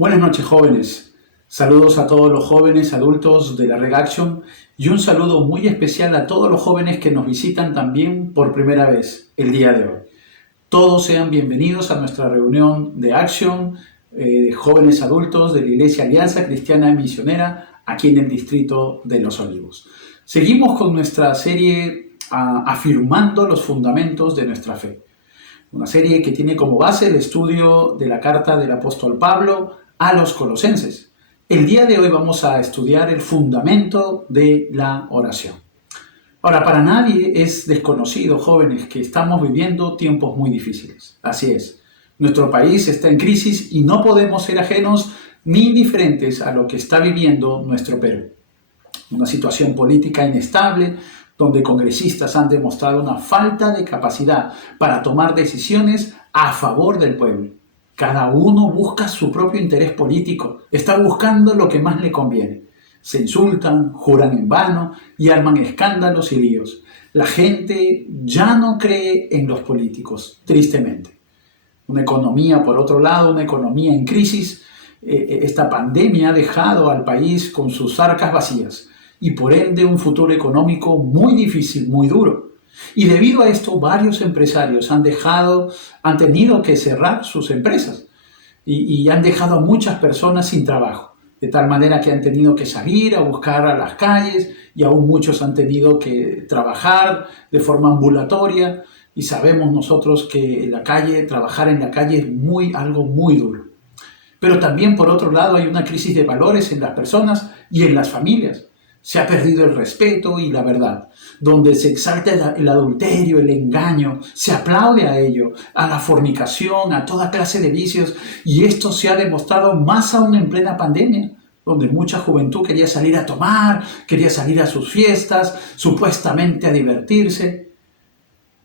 Buenas noches, jóvenes. Saludos a todos los jóvenes adultos de la Red Action y un saludo muy especial a todos los jóvenes que nos visitan también por primera vez el día de hoy. Todos sean bienvenidos a nuestra reunión de Action de jóvenes adultos de la Iglesia Alianza Cristiana Misionera aquí en el distrito de Los Olivos. Seguimos con nuestra serie afirmando los fundamentos de nuestra fe. Una serie que tiene como base el estudio de la carta del apóstol Pablo a los Colosenses. El día de hoy vamos a estudiar el fundamento de la oración. Ahora, para nadie es desconocido, jóvenes, que estamos viviendo tiempos muy difíciles. Así es. Nuestro país está en crisis y no podemos ser ajenos ni indiferentes a lo que está viviendo nuestro Perú. Una situación política inestable, donde congresistas han demostrado una falta de capacidad para tomar decisiones a favor del pueblo. Cada uno busca su propio interés político, está buscando lo que más le conviene. Se insultan, juran en vano y arman escándalos y líos. La gente ya no cree en los políticos, tristemente. Una economía, por otro lado, una economía en crisis. Esta pandemia ha dejado al país con sus arcas vacías y por ende un futuro económico muy difícil, muy duro. Y debido a esto, varios empresarios han tenido que cerrar sus empresas y han dejado a muchas personas sin trabajo, de tal manera que han tenido que salir a buscar a las calles y aún muchos han tenido que trabajar de forma ambulatoria y sabemos nosotros que trabajar en la calle es algo muy duro. Pero también, por otro lado, hay una crisis de valores en las personas y en las familias. Se ha perdido el respeto y la verdad, donde se exalta el adulterio, el engaño, se aplaude a ello, a la fornicación, a toda clase de vicios, y esto se ha demostrado más aún en plena pandemia, donde mucha juventud quería salir a tomar, quería salir a sus fiestas, supuestamente a divertirse.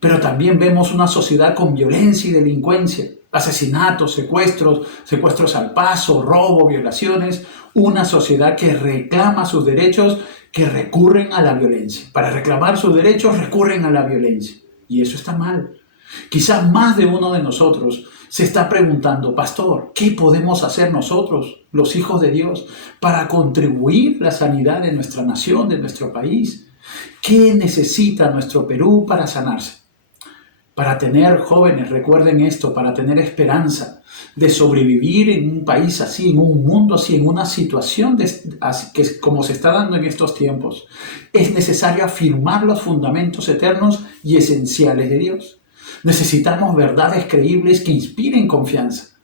Pero también vemos una sociedad con violencia y delincuencia, asesinatos, secuestros al paso, robo, violaciones, una sociedad que reclama sus derechos, que recurren a la violencia. Para reclamar sus derechos recurren a la violencia. Y eso está mal. Quizás más de uno de nosotros se está preguntando, pastor, ¿qué podemos hacer nosotros, los hijos de Dios, para contribuir a la sanidad de nuestra nación, de nuestro país? ¿Qué necesita nuestro Perú para sanarse? Para tener, jóvenes, recuerden esto, para tener esperanza de sobrevivir en un país así, en un mundo así, en una situación que como se está dando en estos tiempos, es necesario afirmar los fundamentos eternos y esenciales de Dios. Necesitamos verdades creíbles que inspiren confianza.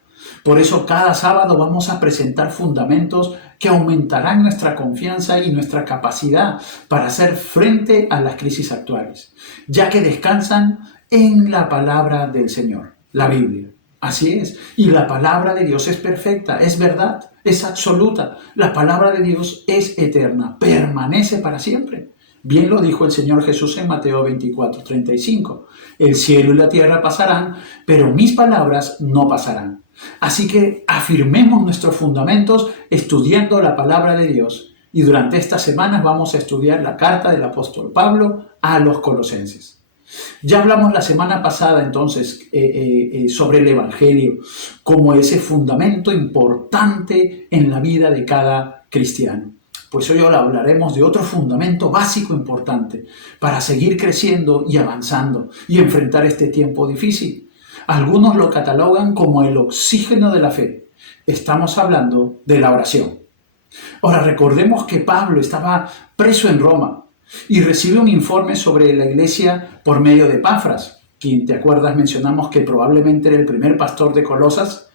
Por eso cada sábado vamos a presentar fundamentos que aumentarán nuestra confianza y nuestra capacidad para hacer frente a las crisis actuales, ya que descansan en la palabra del Señor, la Biblia. Así es. Y la palabra de Dios es perfecta, es verdad, es absoluta. La palabra de Dios es eterna, permanece para siempre. Bien lo dijo el Señor Jesús en Mateo 24:35. El cielo y la tierra pasarán, pero mis palabras no pasarán. Así que afirmemos nuestros fundamentos estudiando la palabra de Dios. Y durante estas semanas vamos a estudiar la carta del apóstol Pablo a los Colosenses. Ya hablamos la semana pasada entonces sobre el Evangelio como ese fundamento importante en la vida de cada cristiano. Pues hoy hablaremos de otro fundamento básico importante para seguir creciendo y avanzando y enfrentar este tiempo difícil. Algunos lo catalogan como el oxígeno de la fe. Estamos hablando de la oración. Ahora recordemos que Pablo estaba preso en Roma y recibe un informe sobre la iglesia por medio de Epafras, quien, ¿te acuerdas? Mencionamos que probablemente era el primer pastor de Colosas.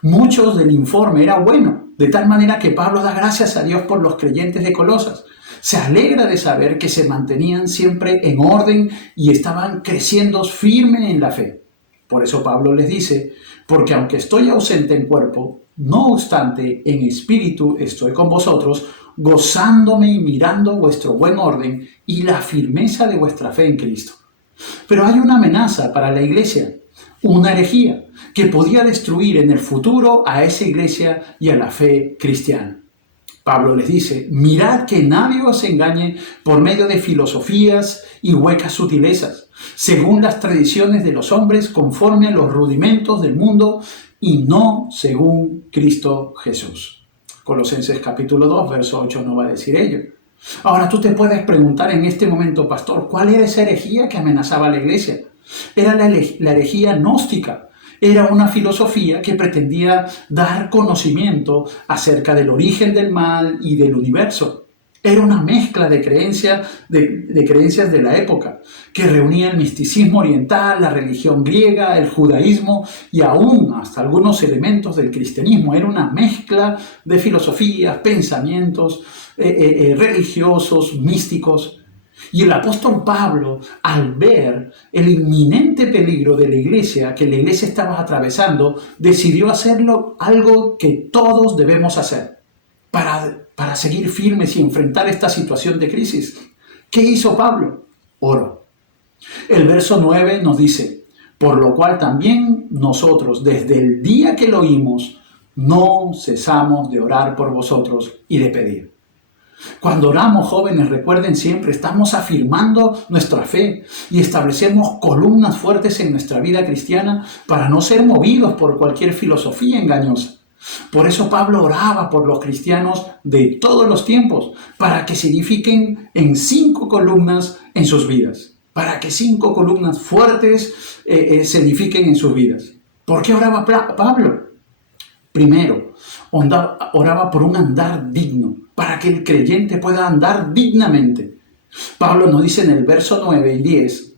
Muchos del informe era bueno, de tal manera que Pablo da gracias a Dios por los creyentes de Colosas. Se alegra de saber que se mantenían siempre en orden y estaban creciendo firme en la fe. Por eso Pablo les dice, porque aunque estoy ausente en cuerpo, no obstante en espíritu estoy con vosotros, gozándome y mirando vuestro buen orden y la firmeza de vuestra fe en Cristo. Pero hay una amenaza para la iglesia, una herejía que podía destruir en el futuro a esa iglesia y a la fe cristiana. Pablo les dice, mirad que nadie os engañe por medio de filosofías y huecas sutilezas, según las tradiciones de los hombres, conforme a los rudimentos del mundo y no según Cristo Jesús. Colosenses capítulo 2, verso 8 no va a decir ello. Ahora tú te puedes preguntar en este momento, pastor, ¿cuál era esa herejía que amenazaba a la iglesia? Era la herejía gnóstica. Era una filosofía que pretendía dar conocimiento acerca del origen del mal y del universo. Era una mezcla de creencias de la época, que reunía el misticismo oriental, la religión griega, el judaísmo y aún hasta algunos elementos del cristianismo. Era una mezcla de filosofías, pensamientos religiosos, místicos. Y el apóstol Pablo, al ver el inminente peligro de la iglesia, que la iglesia estaba atravesando, decidió hacerlo algo que todos debemos hacer para seguir firmes y enfrentar esta situación de crisis. ¿Qué hizo Pablo? Oró. El verso 9 nos dice, por lo cual también nosotros, desde el día que lo oímos, no cesamos de orar por vosotros y de pedir. Cuando oramos, jóvenes, recuerden siempre, estamos afirmando nuestra fe y establecemos columnas fuertes en nuestra vida cristiana para no ser movidos por cualquier filosofía engañosa. Por eso Pablo oraba por los cristianos de todos los tiempos, para que se edifiquen en 5 columnas en sus vidas, para que 5 columnas fuertes se edifiquen en sus vidas. ¿Por qué oraba Pablo? Primero, oraba por un andar digno, para que el creyente pueda andar dignamente. Pablo nos dice en el verso 9 y 10,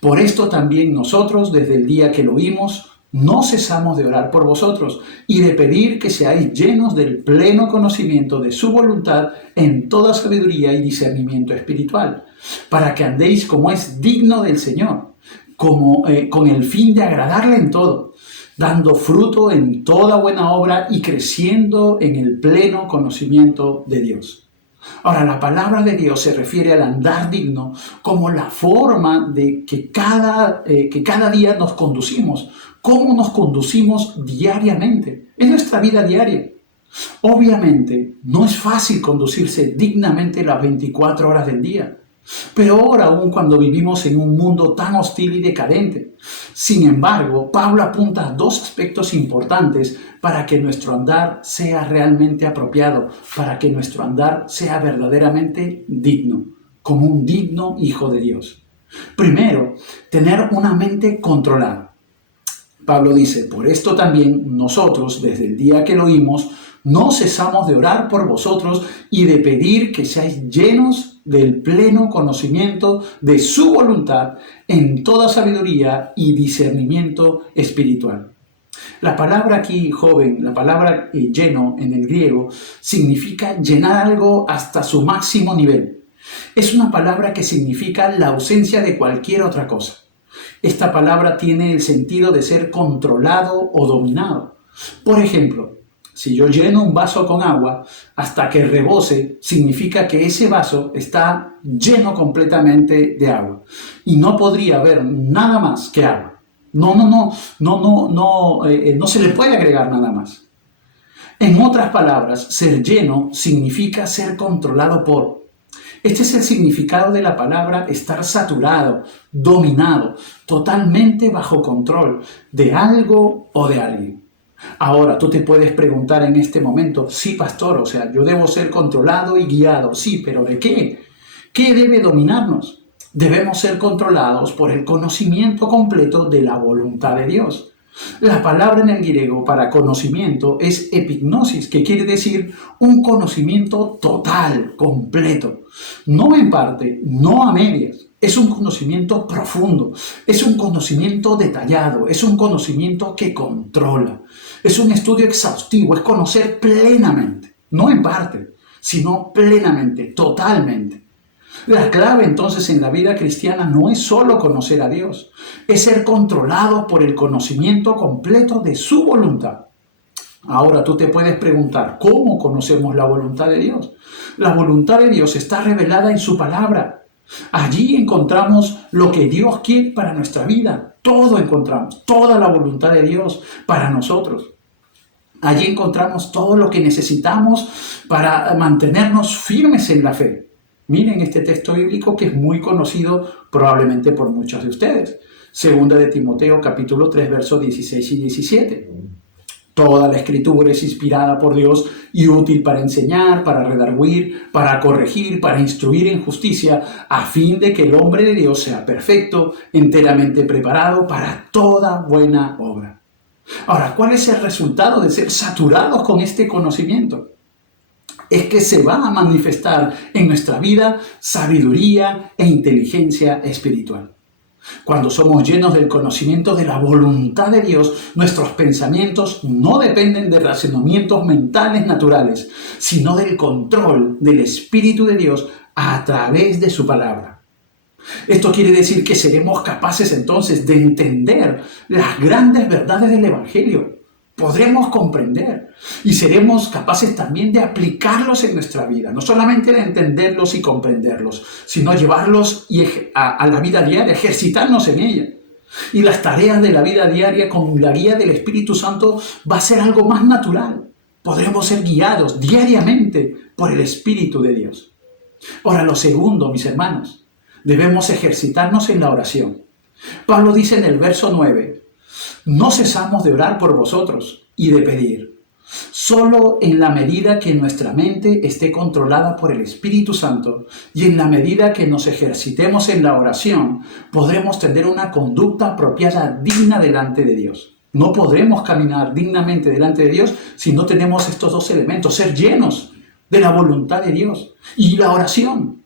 por esto también nosotros, desde el día que lo oímos, no cesamos de orar por vosotros y de pedir que seáis llenos del pleno conocimiento de su voluntad en toda sabiduría y discernimiento espiritual, para que andéis como es digno del Señor, con el fin de agradarle en todo, dando fruto en toda buena obra y creciendo en el pleno conocimiento de Dios. Ahora, la palabra de Dios se refiere al andar digno como la forma de que cada día nos conducimos, cómo nos conducimos diariamente, en nuestra vida diaria. Obviamente, no es fácil conducirse dignamente las 24 horas del día, peor aún cuando vivimos en un mundo tan hostil y decadente. Sin embargo, Pablo apunta a 2 aspectos importantes para que nuestro andar sea realmente apropiado, para que nuestro andar sea verdaderamente digno, como un digno hijo de Dios. Primero, tener una mente controlada. Pablo dice, por esto también nosotros, desde el día que lo oímos, no cesamos de orar por vosotros y de pedir que seáis llenos del pleno conocimiento de su voluntad en toda sabiduría y discernimiento espiritual. La palabra aquí, joven, la palabra lleno en el griego, significa llenar algo hasta su máximo nivel. Es una palabra que significa la ausencia de cualquier otra cosa. Esta palabra tiene el sentido de ser controlado o dominado. Por ejemplo, si yo lleno un vaso con agua hasta que rebose, significa que ese vaso está lleno completamente de agua y no podría haber nada más que agua. No se le puede agregar nada más. En otras palabras, ser lleno significa ser controlado por. Este es el significado de la palabra estar saturado, dominado, totalmente bajo control de algo o de alguien. Ahora, tú te puedes preguntar en este momento, sí, pastor, o sea, yo debo ser controlado y guiado, sí, pero ¿de qué? ¿Qué debe dominarnos? Debemos ser controlados por el conocimiento completo de la voluntad de Dios. La palabra en el griego para conocimiento es epignosis, que quiere decir un conocimiento total, completo. No en parte, no a medias. Es un conocimiento profundo, es un conocimiento detallado, es un conocimiento que controla. Es un estudio exhaustivo, es conocer plenamente, no en parte, sino plenamente, totalmente. La clave entonces en la vida cristiana no es solo conocer a Dios, es ser controlado por el conocimiento completo de su voluntad. Ahora tú te puedes preguntar, ¿cómo conocemos la voluntad de Dios? La voluntad de Dios está revelada en su palabra. Allí encontramos lo que Dios quiere para nuestra vida. Todo encontramos, toda la voluntad de Dios para nosotros. Allí encontramos todo lo que necesitamos para mantenernos firmes en la fe. Miren este texto bíblico que es muy conocido probablemente por muchos de ustedes. Segunda de Timoteo capítulo 3 versos 16 y 17. Toda la Escritura es inspirada por Dios y útil para enseñar, para redarguir, para corregir, para instruir en justicia, a fin de que el hombre de Dios sea perfecto, enteramente preparado para toda buena obra. Ahora, ¿cuál es el resultado de ser saturados con este conocimiento? Es que se va a manifestar en nuestra vida sabiduría e inteligencia espiritual. Cuando somos llenos del conocimiento de la voluntad de Dios, nuestros pensamientos no dependen de razonamientos mentales naturales, sino del control del Espíritu de Dios a través de su palabra. Esto quiere decir que seremos capaces entonces de entender las grandes verdades del Evangelio. Podremos comprender y seremos capaces también de aplicarlos en nuestra vida, no solamente de entenderlos y comprenderlos, sino llevarlos a la vida diaria, ejercitarnos en ella. Y las tareas de la vida diaria con la guía del Espíritu Santo va a ser algo más natural. Podremos ser guiados diariamente por el Espíritu de Dios. Ahora, lo segundo, mis hermanos, debemos ejercitarnos en la oración. Pablo dice en el verso 9, no cesamos de orar por vosotros y de pedir. Solo en la medida que nuestra mente esté controlada por el Espíritu Santo y en la medida que nos ejercitemos en la oración, podremos tener una conducta apropiada digna delante de Dios. No podremos caminar dignamente delante de Dios si no tenemos estos dos elementos, ser llenos de la voluntad de Dios y la oración.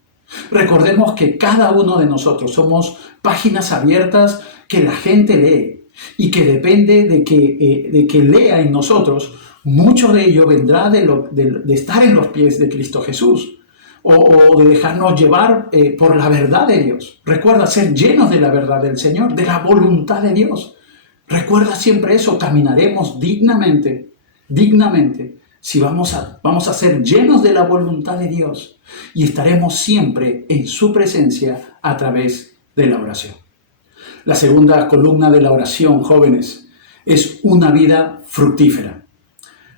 Recordemos que cada uno de nosotros somos páginas abiertas que la gente lee y que depende de que lea en nosotros. Mucho de ello vendrá de estar en los pies de Cristo Jesús o de dejarnos llevar por la verdad de Dios. Recuerda ser llenos de la verdad del Señor, de la voluntad de Dios. Recuerda siempre eso, caminaremos dignamente, si vamos a ser llenos de la voluntad de Dios y estaremos siempre en su presencia a través de la oración. La segunda columna de la oración, jóvenes, es una vida fructífera.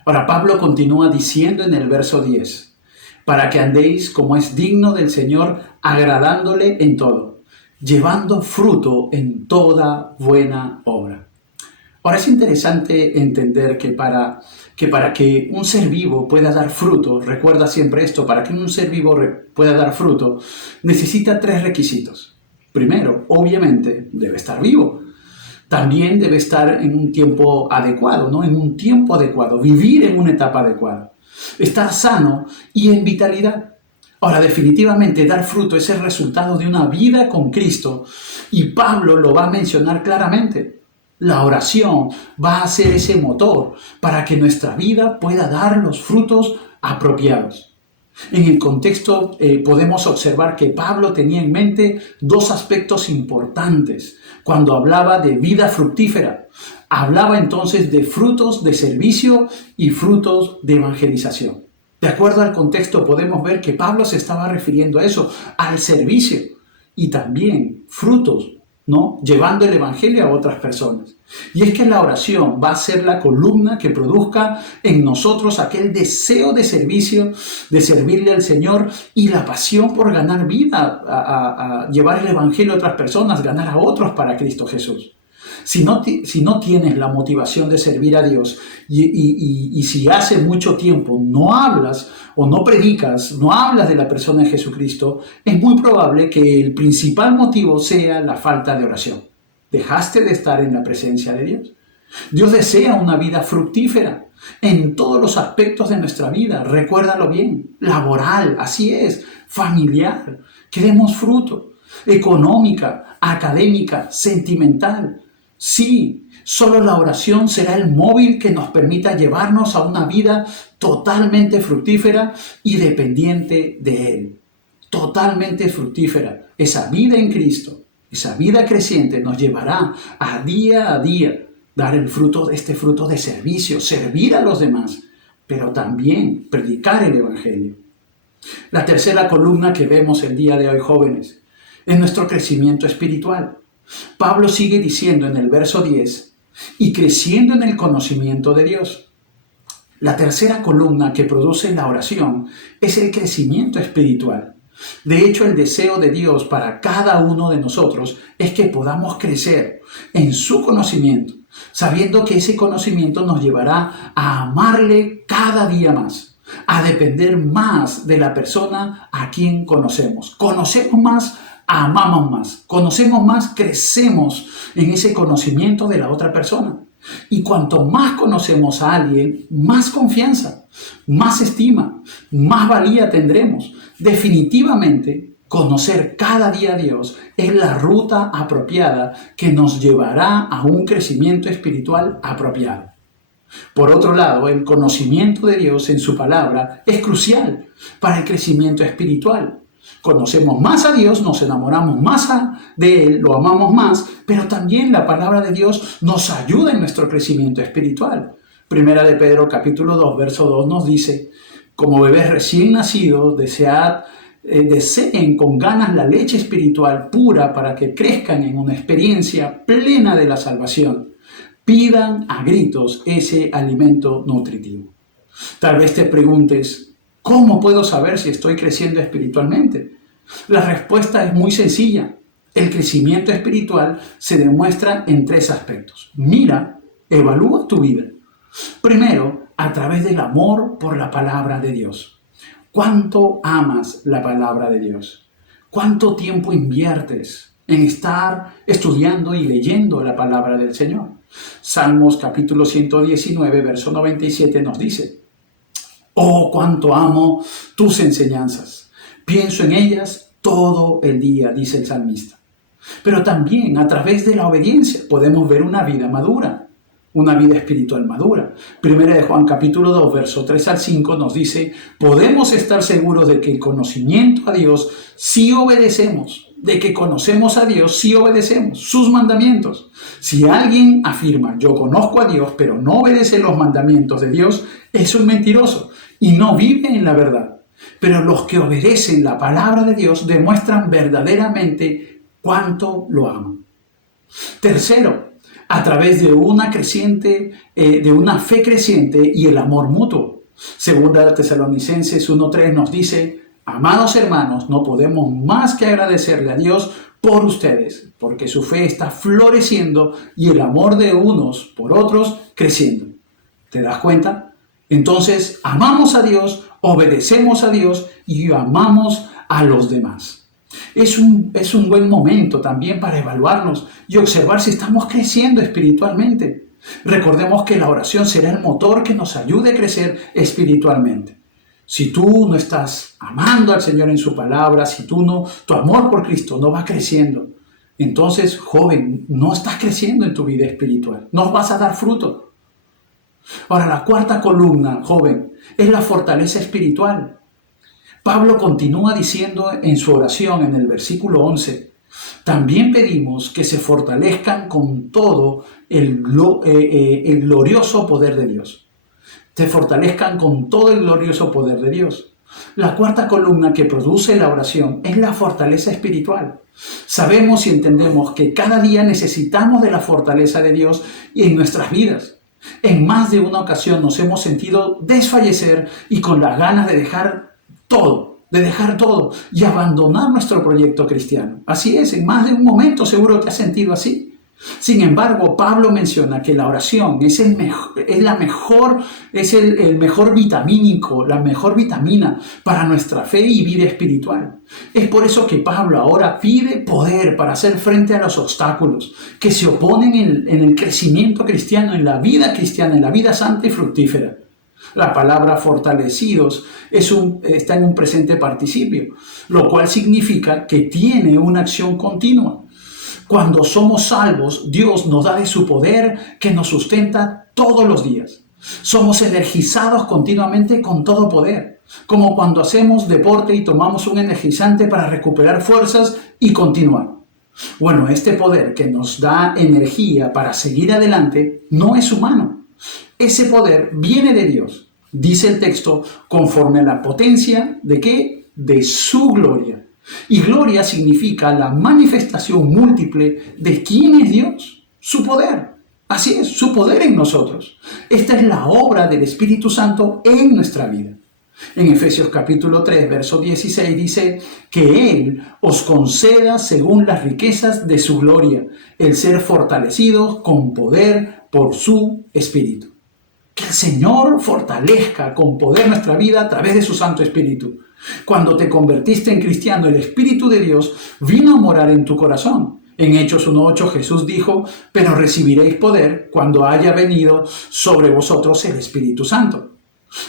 Ahora, Pablo continúa diciendo en el verso 10, para que andéis como es digno del Señor, agradándole en todo, llevando fruto en toda buena obra. Ahora, es interesante entender que para que un ser vivo pueda dar fruto, recuerda siempre esto, para que un ser vivo pueda dar fruto, necesita 3 requisitos. Primero, obviamente, debe estar vivo. También debe estar en un tiempo adecuado, ¿no? En un tiempo adecuado, vivir en una etapa adecuada. Estar sano y en vitalidad. Ahora, definitivamente, dar fruto es el resultado de una vida con Cristo y Pablo lo va a mencionar claramente. La oración va a ser ese motor para que nuestra vida pueda dar los frutos apropiados. En el contexto podemos observar que Pablo tenía en mente 2 aspectos importantes cuando hablaba de vida fructífera. Hablaba entonces de frutos de servicio y frutos de evangelización. De acuerdo al contexto podemos ver que Pablo se estaba refiriendo a eso, al servicio y también frutos, ¿no? Llevando el evangelio a otras personas. Y es que la oración va a ser la columna que produzca en nosotros aquel deseo de servicio, de servirle al Señor y la pasión por ganar vida, a llevar el evangelio a otras personas, ganar a otros para Cristo Jesús. Si no tienes la motivación de servir a Dios y si hace mucho tiempo no hablas o no predicas, no hablas de la persona de Jesucristo, es muy probable que el principal motivo sea la falta de oración. ¿Dejaste de estar en la presencia de Dios? Dios desea una vida fructífera en todos los aspectos de nuestra vida, recuérdalo bien, laboral, así es, familiar, que demos fruto, económica, académica, sentimental. Sí, solo la oración será el móvil que nos permita llevarnos a una vida totalmente fructífera y dependiente de Él. Totalmente fructífera. Esa vida en Cristo, esa vida creciente nos llevará a día dar el fruto, este fruto de servicio, servir a los demás, pero también predicar el Evangelio. La tercera columna que vemos el día de hoy, jóvenes, es nuestro crecimiento espiritual. Pablo sigue diciendo en el verso 10, y creciendo en el conocimiento de Dios. La tercera columna que produce la oración es el crecimiento espiritual. De hecho, el deseo de Dios para cada uno de nosotros es que podamos crecer en su conocimiento sabiendo que ese conocimiento nos llevará a amarle cada día más, a depender más de la persona a quien conocemos. Conocemos más, amamos más. Conocemos más, crecemos en ese conocimiento de la otra persona. Y cuanto más conocemos a alguien, más confianza, más estima, más valía tendremos. Definitivamente, conocer cada día a Dios es la ruta apropiada que nos llevará a un crecimiento espiritual apropiado. Por otro lado, el conocimiento de Dios en su palabra es crucial para el crecimiento espiritual. Conocemos más a Dios, nos enamoramos más de Él, lo amamos más, pero también la palabra de Dios nos ayuda en nuestro crecimiento espiritual. Primera de Pedro capítulo 2, verso 2 nos dice: como bebés recién nacidos, deseen con ganas la leche espiritual pura para que crezcan en una experiencia plena de la salvación. Pidan a gritos ese alimento nutritivo. Tal vez te preguntes, ¿cómo puedo saber si estoy creciendo espiritualmente? La respuesta es muy sencilla. El crecimiento espiritual se demuestra en tres aspectos. Mira, evalúa tu vida. Primero, a través del amor por la palabra de Dios. ¿Cuánto amas la palabra de Dios? ¿Cuánto tiempo inviertes en estar estudiando y leyendo la palabra del Señor? Salmos capítulo 119, verso 97 nos dice: oh, cuánto amo tus enseñanzas. Pienso en ellas todo el día, dice el salmista. Pero también a través de la obediencia podemos ver una vida madura, una vida espiritual madura. Primera de Juan capítulo 2, verso 3 al 5 nos dice: podemos estar seguros de que el conocimiento a Dios sí obedecemos, de que conocemos a Dios sí obedecemos sus mandamientos. Si alguien afirma, yo conozco a Dios, pero no obedece los mandamientos de Dios, es un mentiroso y no vive en la verdad. Pero los que obedecen la palabra de Dios demuestran verdaderamente cuánto lo aman. Tercero, a través de una fe creciente y el amor mutuo. Segunda de Tesalonicenses 1:3 nos dice: amados hermanos, no podemos más que agradecerle a Dios por ustedes, porque su fe está floreciendo y el amor de unos por otros creciendo. ¿Te das cuenta? Entonces, amamos a Dios, obedecemos a Dios y amamos a los demás. Es un buen momento también para evaluarnos y observar si estamos creciendo espiritualmente. Recordemos que la oración será el motor que nos ayude a crecer espiritualmente. Si tú no estás amando al Señor en su palabra, si tu amor por Cristo no va creciendo, entonces, joven, no estás creciendo en tu vida espiritual, no vas a dar fruto. Ahora, la cuarta columna, joven, es la fortaleza espiritual. Pablo continúa diciendo en su oración en el versículo 11, también pedimos que se fortalezcan con todo el glorioso poder de Dios. Te fortalezcan con todo el glorioso poder de Dios. La cuarta columna que produce la oración es la fortaleza espiritual. Sabemos y entendemos que cada día necesitamos de la fortaleza de Dios en nuestras vidas. En más de una ocasión nos hemos sentido desfallecer y con las ganas de dejar todo y abandonar nuestro proyecto cristiano. Así es, en más de un momento seguro te has sentido así. Sin embargo, Pablo menciona que la oración es el mejor vitamínico, la mejor vitamina para nuestra fe y vida espiritual. Es por eso que Pablo ahora pide poder para hacer frente a los obstáculos que se oponen en el crecimiento cristiano, en la vida cristiana, en la vida santa y fructífera. La palabra fortalecidos está en un presente participio, lo cual significa que tiene una acción continua. Cuando somos salvos, Dios nos da de su poder que nos sustenta todos los días. Somos energizados continuamente con todo poder, como cuando hacemos deporte y tomamos un energizante para recuperar fuerzas y continuar. Bueno, este poder que nos da energía para seguir adelante no es humano. Ese poder viene de Dios, dice el texto, conforme a la potencia ¿de qué? De su gloria. Y gloria significa la manifestación múltiple de quién es Dios, su poder. Así es, su poder en nosotros. Esta es la obra del Espíritu Santo en nuestra vida. En Efesios capítulo 3, verso 16 dice que Él os conceda según las riquezas de su gloria, el ser fortalecidos con poder por su Espíritu. Que el Señor fortalezca con poder nuestra vida a través de su Santo Espíritu. Cuando te convertiste en cristiano, el Espíritu de Dios vino a morar en tu corazón. En Hechos 1:8 Jesús dijo, pero recibiréis poder cuando haya venido sobre vosotros el Espíritu Santo.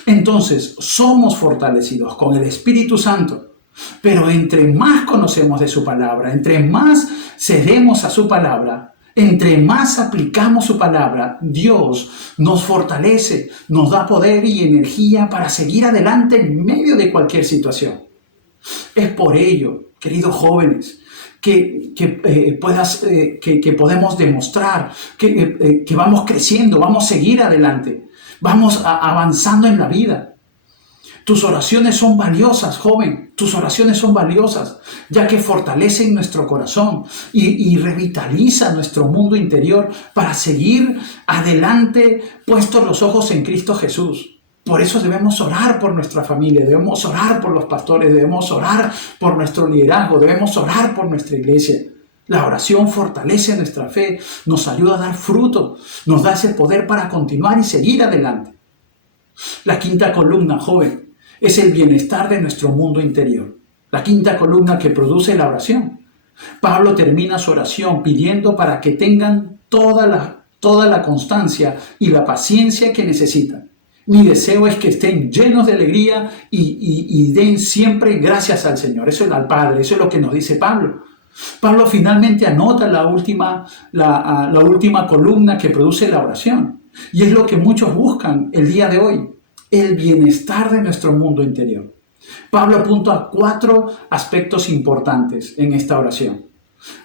Entonces, somos fortalecidos con el Espíritu Santo, pero entre más conocemos de su palabra, entre más cedemos a su palabra, entre más aplicamos su palabra, Dios nos fortalece, nos da poder y energía para seguir adelante en medio de cualquier situación. Es por ello, queridos jóvenes, que podemos demostrar que vamos creciendo, vamos a seguir adelante, vamos avanzando en la vida. Tus oraciones son valiosas, joven, tus oraciones son valiosas, ya que fortalecen nuestro corazón y revitalizan nuestro mundo interior para seguir adelante puestos los ojos en Cristo Jesús. Por eso debemos orar por nuestra familia, debemos orar por los pastores, debemos orar por nuestro liderazgo, debemos orar por nuestra iglesia. La oración fortalece nuestra fe, nos ayuda a dar fruto, nos da ese poder para continuar y seguir adelante. La quinta columna, joven, es el bienestar de nuestro mundo interior. La quinta columna que produce la oración. Pablo termina su oración pidiendo para que tengan toda la constancia y la paciencia que necesitan. Mi deseo es que estén llenos de alegría y den siempre gracias al Señor. Eso es al Padre, eso es lo que nos dice Pablo. Pablo finalmente anota la última columna que produce la oración. Y es lo que muchos buscan el día de hoy, el bienestar de nuestro mundo interior. Pablo apunta a 4 aspectos importantes en esta oración.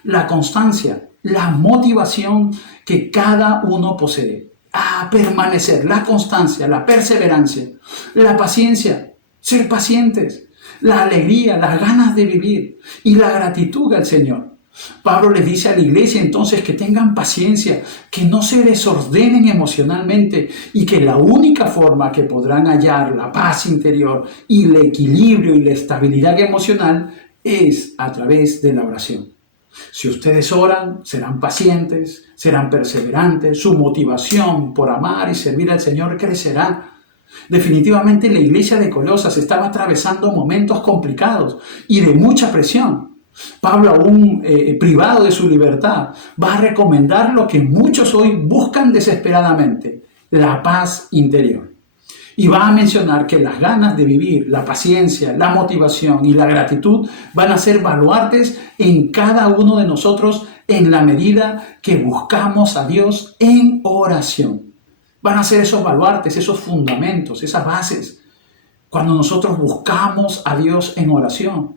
La constancia, la motivación que cada uno posee a permanecer, la constancia, la perseverancia, la paciencia, ser pacientes, la alegría, las ganas de vivir y la gratitud al Señor. Pablo les dice a la iglesia entonces que tengan paciencia, que no se desordenen emocionalmente y que la única forma que podrán hallar la paz interior y el equilibrio y la estabilidad emocional es a través de la oración. Si ustedes oran, serán pacientes, serán perseverantes, su motivación por amar y servir al Señor crecerá. Definitivamente la iglesia de Colosas estaba atravesando momentos complicados y de mucha presión. Pablo, aún privado de su libertad, va a recomendar lo que muchos hoy buscan desesperadamente, la paz interior. Y va a mencionar que las ganas de vivir, la paciencia, la motivación y la gratitud van a ser baluartes en cada uno de nosotros en la medida que buscamos a Dios en oración. Van a ser esos baluartes, esos fundamentos, esas bases, cuando nosotros buscamos a Dios en oración.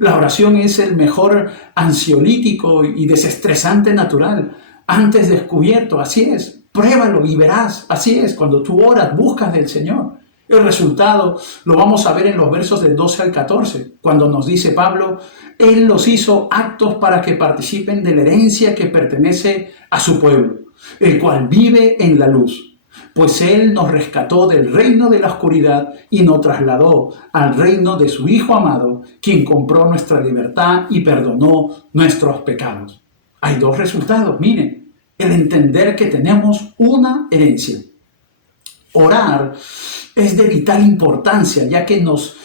La oración es el mejor ansiolítico y desestresante natural, antes descubierto, así es. Pruébalo y verás, así es, cuando tú oras, buscas del Señor. El resultado lo vamos a ver en los versos del 12 al 14, cuando nos dice Pablo, Él los hizo aptos para que participen de la herencia que pertenece a su pueblo, el cual vive en la luz. Pues Él nos rescató del reino de la oscuridad y nos trasladó al reino de su Hijo amado, quien compró nuestra libertad y perdonó nuestros pecados. Hay 2 resultados, miren. El entender que tenemos una herencia. Orar es de vital importancia, ya que nos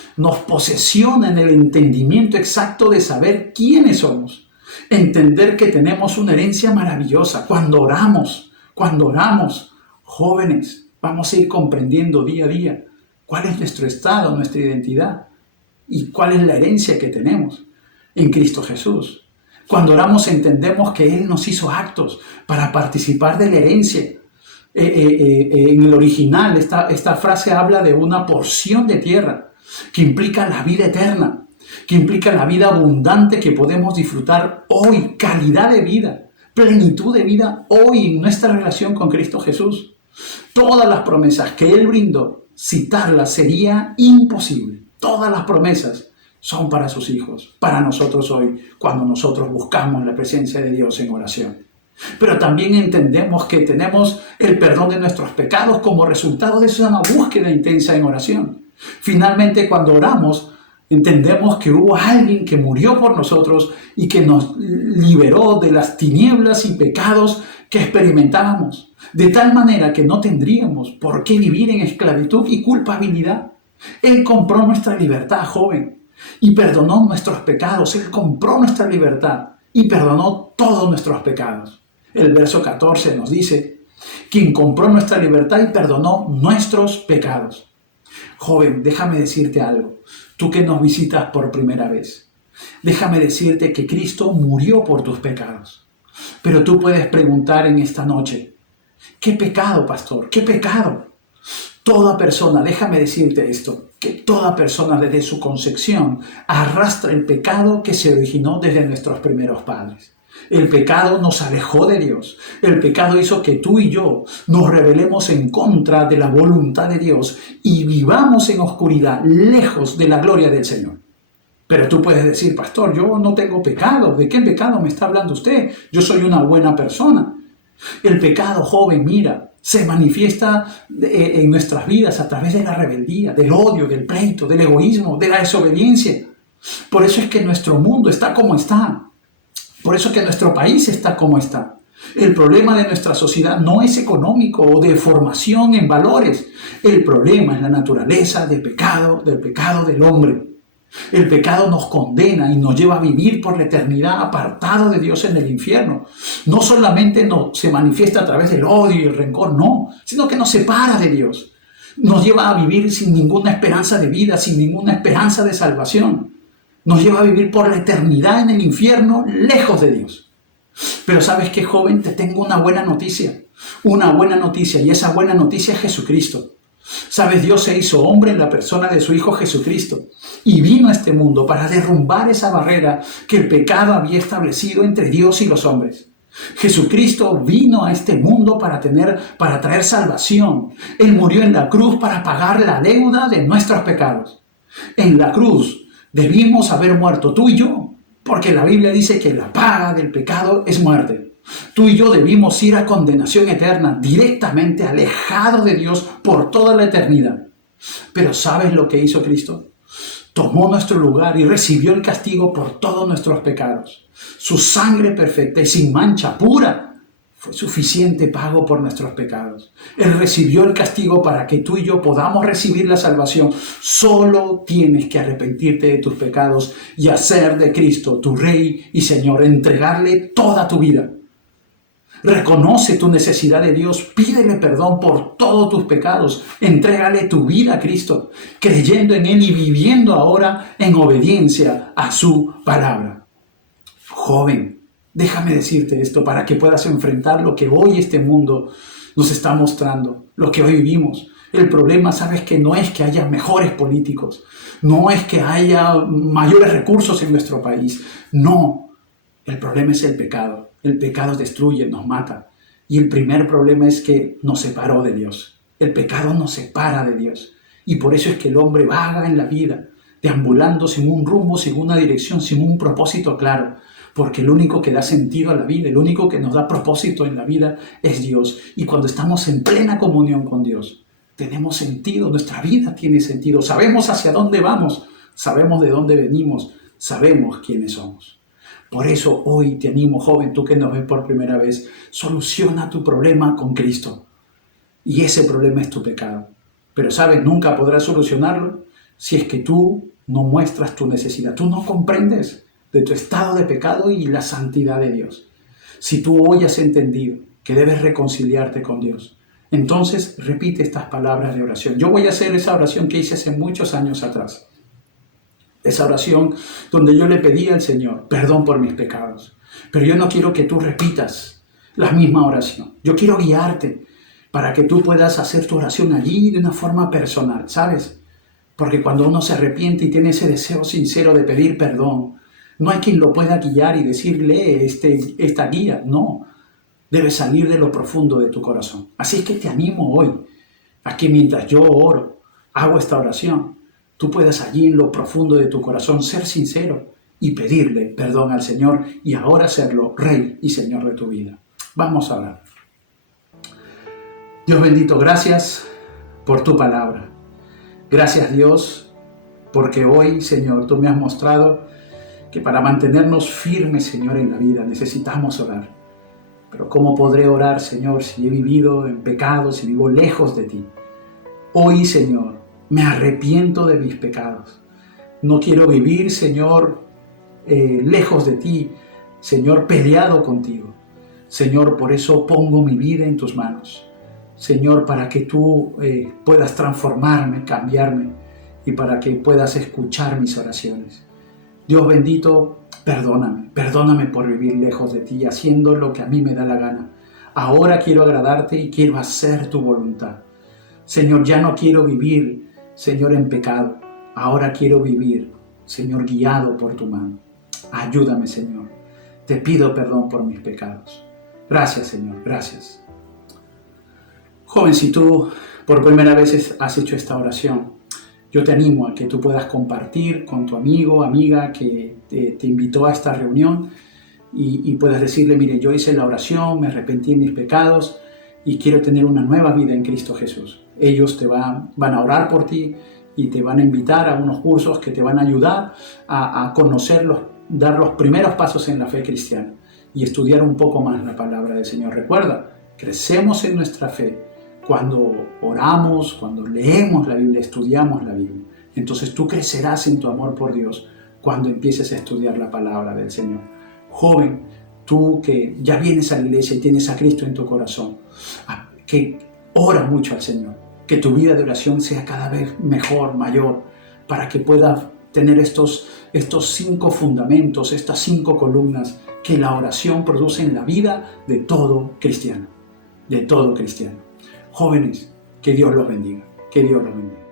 posesiona en el entendimiento exacto de saber quiénes somos. Entender que tenemos una herencia maravillosa. Cuando oramos, jóvenes, vamos a ir comprendiendo día a día cuál es nuestro estado, nuestra identidad y cuál es la herencia que tenemos en Cristo Jesús. Cuando oramos entendemos que Él nos hizo aptos para participar de la herencia. En el original esta frase habla de una porción de tierra que implica la vida eterna, que implica la vida abundante que podemos disfrutar hoy, calidad de vida, plenitud de vida hoy en nuestra relación con Cristo Jesús. Todas las promesas que Él brindó, citarlas sería imposible. Todas las promesas son para sus hijos, para nosotros hoy, cuando nosotros buscamos la presencia de Dios en oración. Pero también entendemos que tenemos el perdón de nuestros pecados como resultado de esa búsqueda intensa en oración. Finalmente, cuando oramos, entendemos que hubo alguien que murió por nosotros y que nos liberó de las tinieblas y pecados que experimentábamos, de tal manera que no tendríamos por qué vivir en esclavitud y culpabilidad. Él compró nuestra libertad, joven, y perdonó nuestros pecados. Él compró nuestra libertad y perdonó todos nuestros pecados. El verso 14 nos dice, quien compró nuestra libertad y perdonó nuestros pecados. Joven, déjame decirte algo, tú que nos visitas por primera vez. Déjame decirte que Cristo murió por tus pecados. Pero tú puedes preguntar en esta noche, ¿qué pecado, pastor? ¿Qué pecado? Toda persona, déjame decirte esto, que toda persona desde su concepción arrastra el pecado que se originó desde nuestros primeros padres. El pecado nos alejó de Dios. El pecado hizo que tú y yo nos rebelemos en contra de la voluntad de Dios y vivamos en oscuridad, lejos de la gloria del Señor. Pero tú puedes decir, pastor, yo no tengo pecado. ¿De qué pecado me está hablando usted? Yo soy una buena persona. El pecado, joven, mira, se manifiesta en nuestras vidas a través de la rebeldía, del odio, del pleito, del egoísmo, de la desobediencia. Por eso es que nuestro mundo está como está. Por eso es que nuestro país está como está. El problema de nuestra sociedad no es económico o de formación en valores. El problema es la naturaleza del pecado del hombre. El pecado nos condena y nos lleva a vivir por la eternidad apartado de Dios en el infierno. No solamente se manifiesta a través del odio y el rencor, no, sino que nos separa de Dios. Nos lleva a vivir sin ninguna esperanza de vida, sin ninguna esperanza de salvación. Nos lleva a vivir por la eternidad en el infierno, lejos de Dios. Pero ¿sabes qué, joven? Te tengo una buena noticia. Una buena noticia, y esa buena noticia es Jesucristo. ¿Sabes? Dios se hizo hombre en la persona de su Hijo Jesucristo y vino a este mundo para derrumbar esa barrera que el pecado había establecido entre Dios y los hombres. Jesucristo vino a este mundo para traer salvación. Él murió en la cruz para pagar la deuda de nuestros pecados. En la cruz debimos haber muerto tú y yo, porque la Biblia dice que la paga del pecado es muerte. Tú y yo debimos ir a condenación eterna, directamente alejados de Dios por toda la eternidad. Pero ¿sabes lo que hizo Cristo? Tomó nuestro lugar y recibió el castigo por todos nuestros pecados. Su sangre perfecta y sin mancha, pura, fue suficiente pago por nuestros pecados. Él recibió el castigo para que tú y yo podamos recibir la salvación. Solo tienes que arrepentirte de tus pecados y hacer de Cristo tu Rey y Señor, entregarle toda tu vida. Reconoce tu necesidad de Dios, pídele perdón por todos tus pecados, entrégale tu vida a Cristo, creyendo en Él y viviendo ahora en obediencia a su palabra. Joven, déjame decirte esto para que puedas enfrentar lo que hoy este mundo nos está mostrando, lo que hoy vivimos. El problema, sabes, que no es que haya mejores políticos, no es que haya mayores recursos en nuestro país, no. El problema es el pecado. El pecado destruye, nos mata. Y el primer problema es que nos separó de Dios. El pecado nos separa de Dios. Y por eso es que el hombre vaga en la vida, deambulando sin un rumbo, sin una dirección, sin un propósito claro. Porque el único que da sentido a la vida, el único que nos da propósito en la vida es Dios. Y cuando estamos en plena comunión con Dios, tenemos sentido, nuestra vida tiene sentido. Sabemos hacia dónde vamos, sabemos de dónde venimos, sabemos quiénes somos. Por eso hoy te animo, joven, tú que nos ves por primera vez, soluciona tu problema con Cristo. Y ese problema es tu pecado. Pero sabes, nunca podrás solucionarlo si es que tú no muestras tu necesidad. Tú no comprendes de tu estado de pecado y la santidad de Dios. Si tú hoy has entendido que debes reconciliarte con Dios, entonces repite estas palabras de oración. Yo voy a hacer esa oración que hice hace muchos años atrás. Esa oración donde yo le pedí al Señor perdón por mis pecados. Pero yo no quiero que tú repitas la misma oración. Yo quiero guiarte para que tú puedas hacer tu oración allí de una forma personal, ¿sabes? Porque cuando uno se arrepiente y tiene ese deseo sincero de pedir perdón, no hay quien lo pueda guiar y decirle esta guía. No, debe salir de lo profundo de tu corazón. Así es que te animo hoy a que mientras yo oro, hago esta oración, tú puedas allí en lo profundo de tu corazón ser sincero y pedirle perdón al Señor y ahora serlo Rey y Señor de tu vida. Vamos a orar. Dios bendito, gracias por tu palabra. Gracias, Dios, porque hoy, Señor, tú me has mostrado que para mantenernos firmes, Señor, en la vida necesitamos orar. Pero ¿cómo podré orar, Señor, si he vivido en pecado, si vivo lejos de ti? Hoy, Señor, me arrepiento de mis pecados. No quiero vivir, Señor, lejos de ti, Señor, peleado contigo. Señor, por eso pongo mi vida en tus manos. Señor, para que tú puedas transformarme, cambiarme y para que puedas escuchar mis oraciones. Dios bendito, perdóname por vivir lejos de ti, haciendo lo que a mí me da la gana. Ahora quiero agradarte y quiero hacer tu voluntad. Señor, ya no quiero vivir, Señor, en pecado. Ahora quiero vivir, Señor, guiado por tu mano. Ayúdame, Señor. Te pido perdón por mis pecados. Gracias, Señor, gracias. Joven, si tú por primera vez has hecho esta oración, yo te animo a que tú puedas compartir con tu amigo, amiga que te invitó a esta reunión y puedas decirle, mire, yo hice la oración, me arrepentí de mis pecados y quiero tener una nueva vida en Cristo Jesús. Ellos te van a orar por ti y te van a invitar a unos cursos que te van a ayudar a conocerlos, dar los primeros pasos en la fe cristiana y estudiar un poco más la palabra del Señor. Recuerda, crecemos en nuestra fe cuando oramos, cuando leemos la Biblia, estudiamos la Biblia. Entonces tú crecerás en tu amor por Dios cuando empieces a estudiar la palabra del Señor. Joven, tú que ya vienes a la iglesia y tienes a Cristo en tu corazón, que ora mucho al Señor, que tu vida de oración sea cada vez mejor, mayor, para que puedas tener estos 5 fundamentos, estas 5 columnas que la oración produce en la vida de todo cristiano, de todo cristiano. Jóvenes, que Dios los bendiga, que Dios los bendiga.